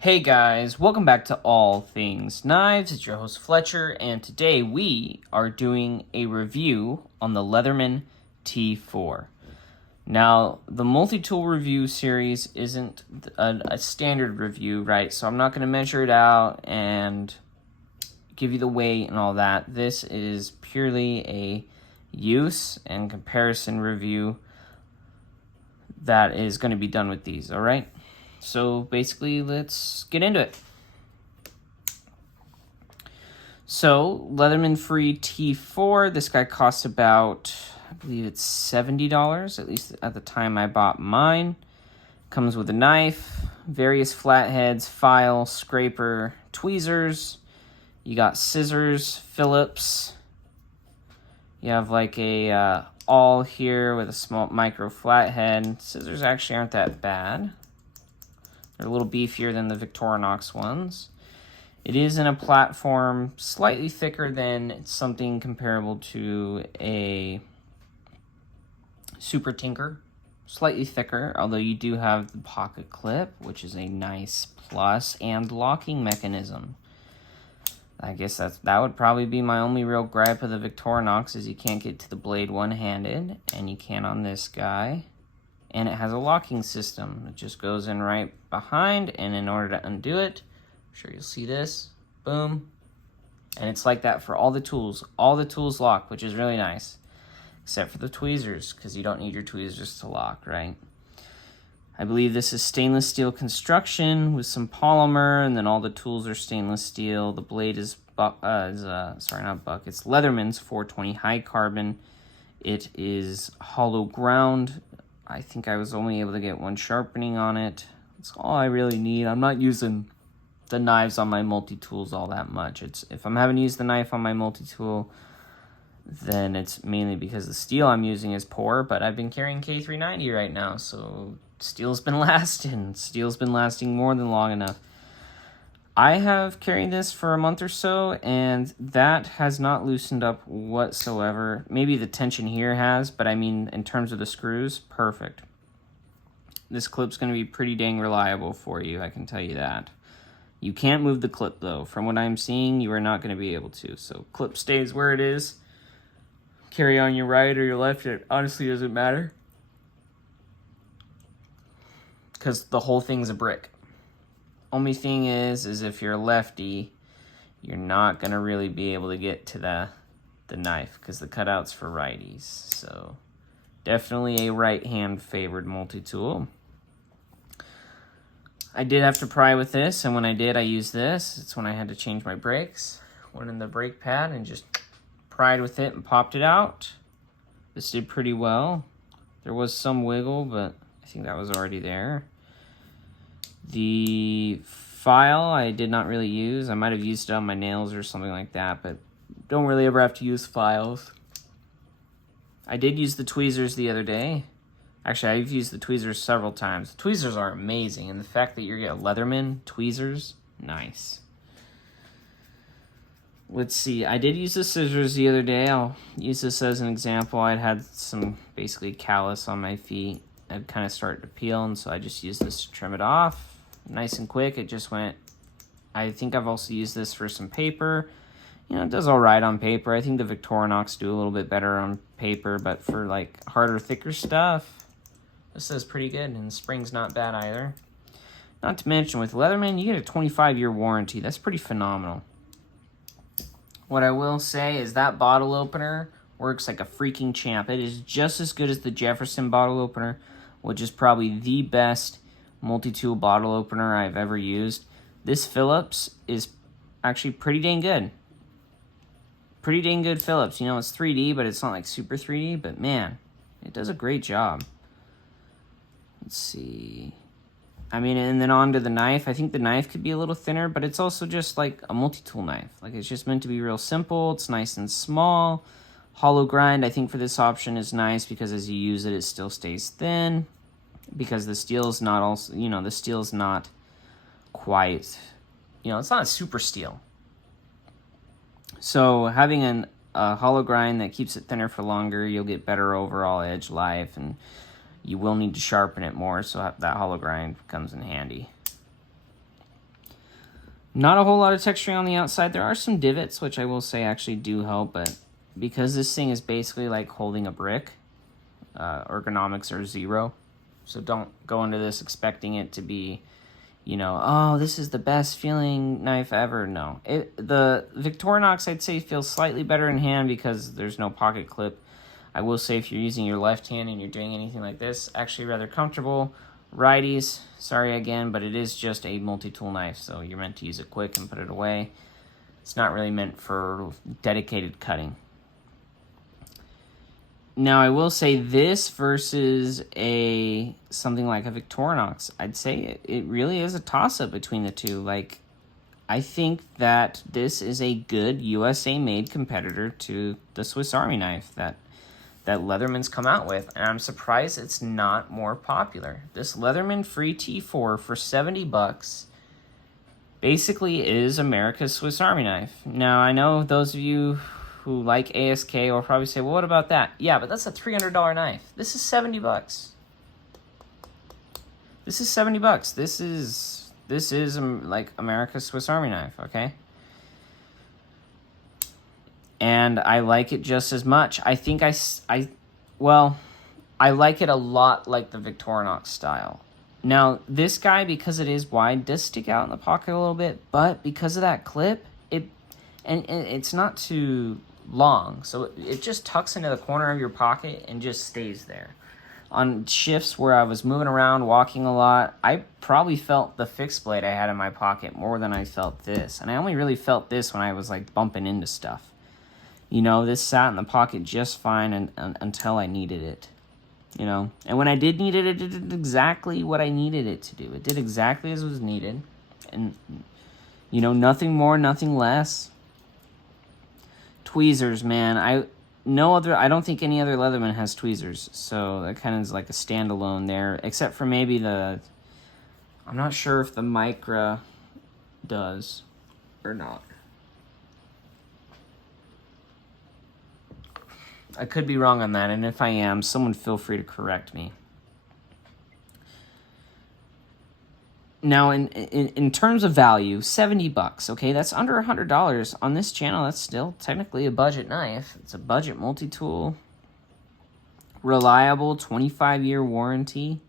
Hey guys, welcome back to All Things Knives. It's your host Fletcher, and today we are doing a review on the Leatherman T4. Now, the multi-tool review series isn't a standard review, right? So I'm not going to measure it out and give you the weight and all that. This is purely a use and comparison review that is going to be done with these, all right? So basically, let's get into it. So, Leatherman Free T4, this guy costs about, I believe it's $70, at least at the time I bought mine. Comes with a knife, various flatheads, file, scraper, tweezers. You got scissors, Phillips. You have like a awl here with a small micro flathead. Scissors actually aren't that bad. They're a little beefier than the Knox ones. It is in a platform slightly thicker than something comparable to a Super Tinker. Slightly thicker, although you do have the pocket clip, which is a nice plus, and locking mechanism. I guess that would probably be my only real gripe of the Knox is you can't get to the blade one-handed, and you can on this guy. And it has a locking system. It just goes in right behind, and in order to undo it, I'm sure you'll see this, boom. And it's like that for all the tools. All the tools lock, which is really nice. Except for the tweezers, because you don't need your tweezers to lock, right? I believe this is stainless steel construction with some polymer, and then all the tools are stainless steel. The blade is, it's Leatherman's 420 high carbon. It is hollow ground. I think I was only able to get one sharpening on it. That's all I really need. I'm not using the knives on my multi-tools all that much. If I'm having to use the knife on my multi-tool, then it's mainly because the steel I'm using is poor, but I've been carrying K390 right now, so steel's been lasting. Steel's been lasting more than long enough. I have carried this for a month or so, and that has not loosened up whatsoever. Maybe the tension here has, but I mean, in terms of the screws, perfect. This clip's going to be pretty dang reliable for you, I can tell you that. You can't move the clip, though. From what I'm seeing, you are not going to be able to. So, clip stays where it is. Carry on your right or your left, it honestly doesn't matter. Because the whole thing's a brick. Only thing is if you're a lefty, you're not going to really be able to get to the knife because the cutout's for righties. So definitely a right-hand favored multi-tool. I did have to pry with this, and when I did, I used this. It's when I had to change my brakes. Went in the brake pad and just pried with it and popped it out. This did pretty well. There was some wiggle, but I think that was already there. The file I did not really use. I might have used it on my nails or something like that, but don't really ever have to use files. I did use the tweezers the other day. Actually, I've used the tweezers several times. The tweezers are amazing, and the fact that you're getting Leatherman tweezers, nice. Let's see, I did use the scissors the other day. I'll use this as an example. I'd had some basically callus on my feet. I'd kind of started to peel, and so I just used this to trim it off. Nice and quick, it just went. I think I've also used this for some paper. You know, it does all right on paper. I think the Knox do a little bit better on paper, but for like harder, thicker stuff, this is pretty good, and the spring's not bad either. Not to mention, with Leatherman, you get a 25-year warranty. That's pretty phenomenal. What I will say is that bottle opener works like a freaking champ. It is just as good as the Jefferson bottle opener, which is probably the best multi-tool bottle opener I've ever used. This Phillips is actually pretty dang good. Pretty dang good Phillips. You know, it's 3D, but it's not like super 3D, but man, it does a great job. Let's see. I mean, and then on to the knife. I think the knife could be a little thinner, but it's also just like a multi-tool knife. Like, it's just meant to be real simple. It's nice and small. Hollow grind, I think, for this option is nice because as you use it, it still stays thin. Because the steel is not also, you know, the steel is not quite, you know, it's not a super steel. So having a hollow grind that keeps it thinner for longer, you'll get better overall edge life, and you will need to sharpen it more, so that hollow grind comes in handy. Not a whole lot of texturing on the outside. There are some divots, which I will say actually do help, but because this thing is basically like holding a brick, ergonomics are 0. So don't go into this expecting it to be, you know, oh, this is the best feeling knife ever. No. The Victorinox, I'd say, feels slightly better in hand because there's no pocket clip. I will say if you're using your left hand and you're doing anything like this, actually rather comfortable. Righties, sorry again, but it is just a multi-tool knife, so you're meant to use it quick and put it away. It's not really meant for dedicated cutting. Now, I will say this versus something like a Victorinox, I'd say it really is a toss-up between the two. Like, I think that this is a good USA-made competitor to the Swiss Army knife that Leatherman's come out with, and I'm surprised it's not more popular. This Leatherman Free T4 for 70 bucks basically is America's Swiss Army knife. Now, I know those of you who like ASK will probably say, well, what about that? Yeah, but that's a $300 knife. This is 70 bucks. This is 70 bucks. This is like America's Swiss Army knife, okay? And I like it just as much. I think I like it a lot like the Victorinox style. Now, this guy, because it is wide, does stick out in the pocket a little bit, but because of that clip, it's not too long, so it just tucks into the corner of your pocket and just stays there. On shifts where I was moving around, walking a lot, I probably felt the fixed blade I had in my pocket more than I felt this. And I only really felt this when I was like bumping into stuff. You know, this sat in the pocket just fine until I needed it. You know, and when I did need it, it did exactly what I needed it to do. It did exactly as was needed. And, you know, nothing more, nothing less. Tweezers, man. I don't think any other Leatherman has tweezers. So that kind of is like a standalone there. Except for maybe I'm not sure if the Micra does or not. I could be wrong on that, and if I am, someone feel free to correct me. Now, in terms of value, 70 bucks, okay? That's under $100 on this channel. That's still technically a budget knife. It's a budget multi-tool, reliable, 25-year warranty.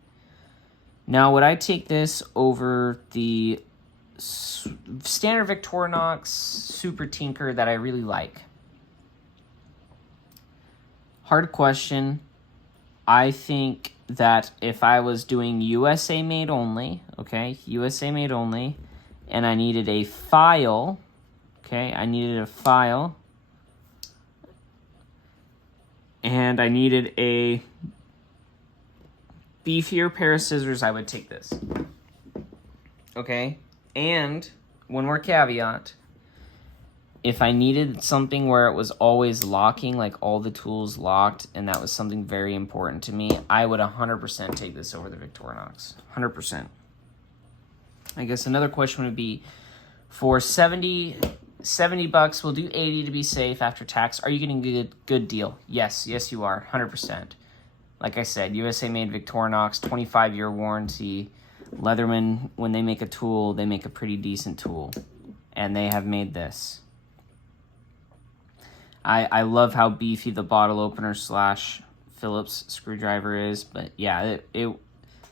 Now, would I take this over the standard Victorinox Super Tinker that I really like? Hard question. I think that if I was doing USA made only, okay, USA made only, and I needed a file, okay, and I needed a beefier pair of scissors, I would take this, okay, and one more caveat. If I needed something where it was always locking, like all the tools locked, and that was something very important to me, I would 100% take this over the Victorinox. 100%. I guess another question would be, for 70 bucks, we'll do 80 to be safe after tax. Are you getting a good deal? Yes, you are, 100%. Like I said, USA made Victorinox, 25-year warranty. Leatherman, when they make a tool, they make a pretty decent tool. And they have made this. I love how beefy the bottle opener / Phillips screwdriver is, but yeah, the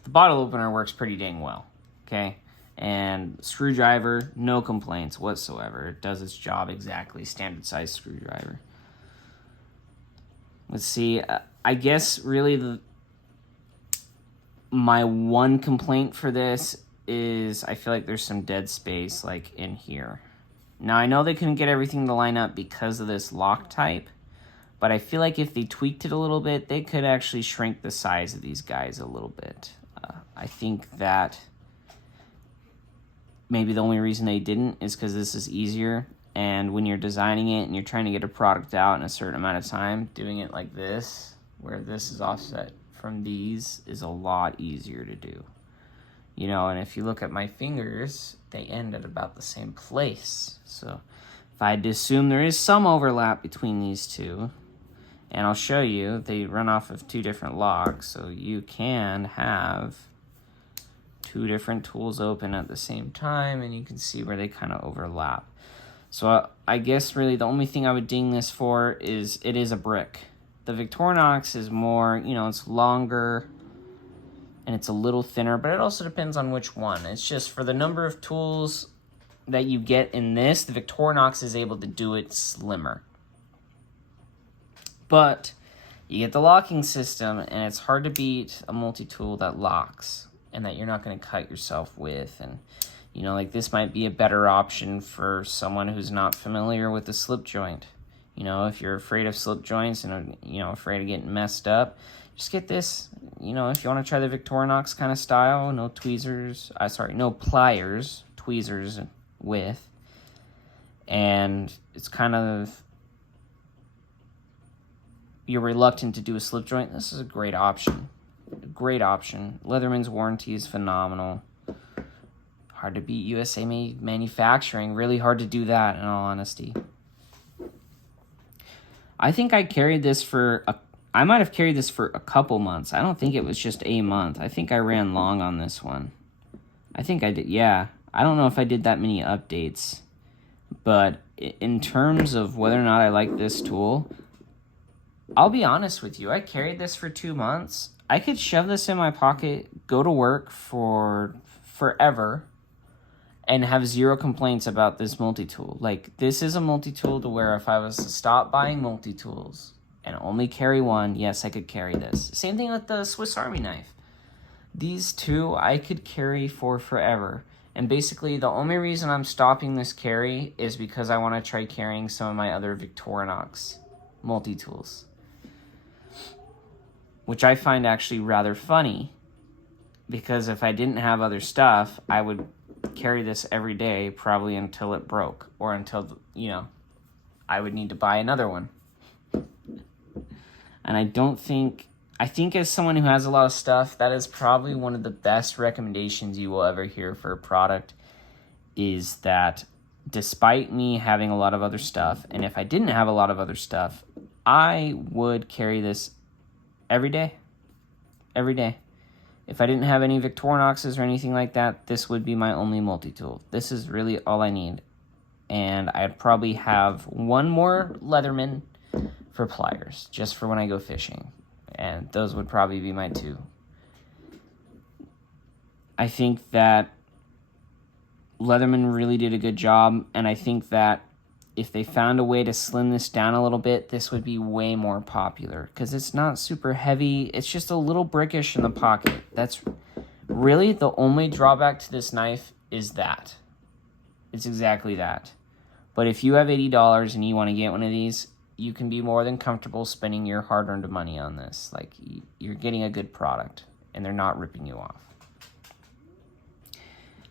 bottle opener works pretty dang well, okay? And screwdriver, no complaints whatsoever. It does its job exactly, standard size screwdriver. Let's see, I guess really my one complaint for this is I feel like there's some dead space like in here. Now, I know they couldn't get everything to line up because of this lock type, but I feel like if they tweaked it a little bit, they could actually shrink the size of these guys a little bit. I think that maybe the only reason they didn't is because this is easier, and when you're designing it and you're trying to get a product out in a certain amount of time, doing it like this, where this is offset from these, is a lot easier to do. You know, and if you look at my fingers, they end at about the same place. So if I had to assume there is some overlap between these two, and I'll show you, they run off of 2 different locks, so you can have two different tools open at the same time, and you can see where they kind of overlap. So I guess really the only thing I would ding this for is it is a brick. The Victorinox is more, you know, it's longer and it's a little thinner, but it also depends on which one. It's just for the number of tools that you get in this, the Victorinox is able to do it slimmer. But you get the locking system, and it's hard to beat a multi-tool that locks and that you're not going to cut yourself with. And, you know, like this might be a better option for someone who's not familiar with the slip joint. You know, if you're afraid of slip joints and, you know, afraid of getting messed up, just get this. You know, if you want to try the Victorinox kind of style, no tweezers, no pliers, tweezers with. And it's kind of, you're reluctant to do a slip joint, this is a great option. Great option. Leatherman's warranty is phenomenal. Hard to beat USA made manufacturing. Really hard to do that, in all honesty. I think I carried this for I might have carried this for a couple months. I don't think it was just a month. I think I ran long on this one. I think I did, yeah. I don't know if I did that many updates. But in terms of whether or not I like this tool, I'll be honest with you. I carried this for 2 months. I could shove this in my pocket, go to work for forever, and have zero complaints about this multi-tool. Like, this is a multi-tool to where if I was to stop buying multi-tools and only carry one, yes, I could carry this. Same thing with the Swiss Army knife. These two I could carry for forever. And basically, the only reason I'm stopping this carry is because I want to try carrying some of my other Victorinox multi-tools, which I find actually rather funny, because if I didn't have other stuff, I would carry this every day, probably until it broke, or until, you know, I would need to buy another one. And I think as someone who has a lot of stuff, that is probably one of the best recommendations you will ever hear for a product, is that despite me having a lot of other stuff, and if I didn't have a lot of other stuff, I would carry this every day. Every day. If I didn't have any Victorinoxes or anything like that, this would be my only multi-tool. This is really all I need. And I'd probably have one more Leatherman for pliers, just for when I go fishing. And those would probably be my two. I think that Leatherman really did a good job, and I think that if they found a way to slim this down a little bit, this would be way more popular, because it's not super heavy. It's just a little brickish in the pocket. That's really the only drawback to this knife, is that. It's exactly that. But if you have $80 and you want to get one of these, you can be more than comfortable spending your hard-earned money on this. Like, you're getting a good product, and they're not ripping you off.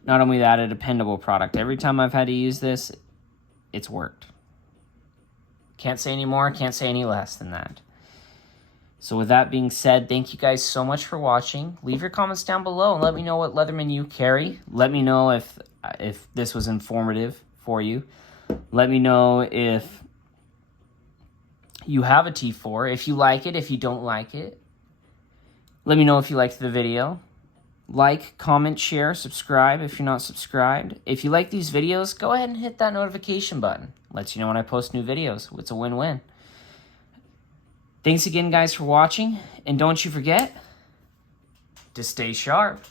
Not only that, a dependable product. Every time I've had to use this, it's worked. Can't say any more, can't say any less than that. So with that being said, thank you guys so much for watching. Leave your comments down below and let me know what Leatherman you carry. Let me know if this was informative for you. Let me know if you have a T4, if you like it, if you don't like it. Let me know if you liked the video. Like, comment, share, subscribe if you're not subscribed. If you like these videos, go ahead and hit that notification button. Lets you know when I post new videos. It's a win-win. Thanks again, guys, for watching. And don't you forget to stay sharp.